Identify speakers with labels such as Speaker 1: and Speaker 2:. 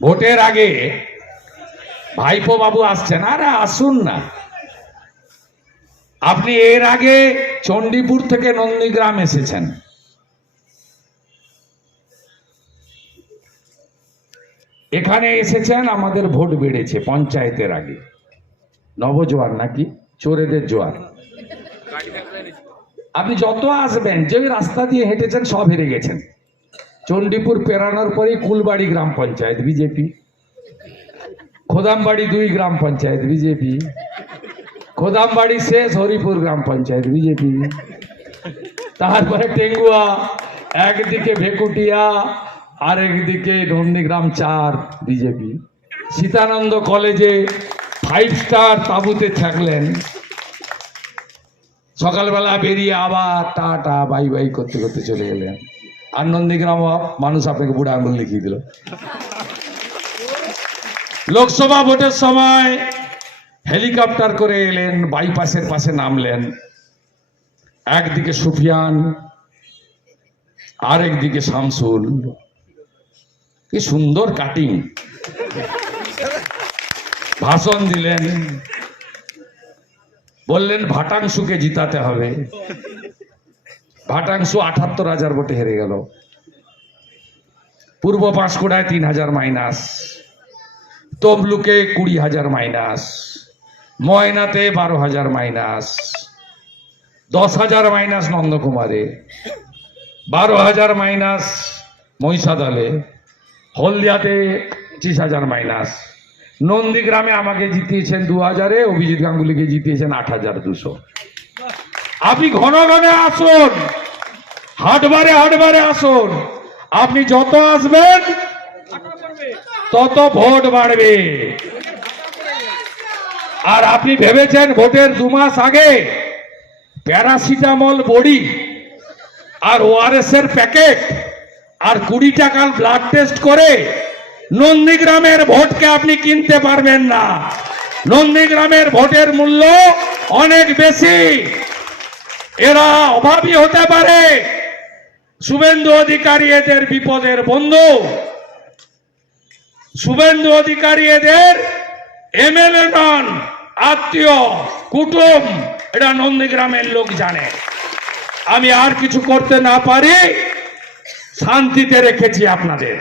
Speaker 1: ভোটের আগে ভাইপো বাবু আসছেন, আরে আসুন না। আপনি এর আগে চণ্ডীপুর থেকে নন্দীগ্রাম এসেছেন। এখানে এসেছেন, আমাদের ভোট বেড়েছে পঞ্চায়েতের আগে। নবজোয়ার নাকি? চোরেদের জোয়ার। আপনি যত আসবেন যে রাস্তা দিয়ে হেঁটেছেন, সব হেরে গেছেন। চণ্ডীপুর পেরানোর পরেই কুলবাড়ি গ্রাম পঞ্চায়েত, বিজেপি। খোদামবাড়ি দুই গ্রাম পঞ্চায়েত, বিজেপি। খোদামবাড়ি শেষ হরিপুর গ্রাম পঞ্চায়েত, বিজেপি। তারপরে টেঙ্গুয়া, একদিকে ভেকুটিয়া আর একদিকে নন্দীগ্রাম চার, বিজেপি। সীতানন্দ কলেজে ফাইভ স্টার তাঁবুতে থাকলেন। সকালবেলা বেরিয়ে আবার টাটা, বাই বাই করতে করতে চলে গেলেন। আর নন্দীগ্রাম মানুষ আপনাকে বুড়া আঙুল লিখিয়ে দিল। লোকসভা ভোটের সময় হেলিকপ্টার করে এলেন, বাইপাসের পাশে নামলেন। একদিকে সুফিয়ান আর একদিকে শামসুল। কি সুন্দর কাটিং। ভাষণ দিলেন। বললেন, ভাটাংশুকে জিতাতে হবে। ভাটাংশু আঠাত্তর হাজার ভোটে হেরে গেল। পূর্ব পাঁশকুড়ায় তিন হাজার মাইনাস। তমলুকে কুড়ি হাজার মাইনাস। ময়নাতে বারো হাজার মাইনাস। দশ হাজার মাইনাস নন্দকুমারে। বারো হাজার মাইনাস মহিষাদলে। হলদিয়াতে পঁচিশ হাজার মাইনাস। নন্দীগ্রামে আমাকে জিতিয়েছেন দু হাজারে, অভিজিৎ গাঙ্গুলিকে জিতিয়েছেন আট হাজার দুশো। আপনি ঘন ঘনে আসুন। হাটবারে হাটবারে আসুন। আপনি যত আসবেন, তত ভোট বাড়বে। আর আপনি ভেবেছেন ভোটের দু মাস আগে প্যারাসিটামল বড়ি আর ওআরএস এর প্যাকেট আর কুড়ি টাকার ব্লাড টেস্ট করে নন্দীগ্রামের ভোটকে আপনি কিনতে পারবেন না। নন্দীগ্রামের ভোটের মূল্য অনেক বেশি। এরা অভাবী হতে পারে। শুভেন্দু অধিকারী এদের বিপদের বন্ধু। শুভেন্দু অধিকারী এদের এমএলএ নন, আত্মীয়, কুটুম, এটা নন্দীগ্রামের লোক জানে। আমি আর কিছু করতে না পারি, শান্তিতে রেখেছি আপনাদের।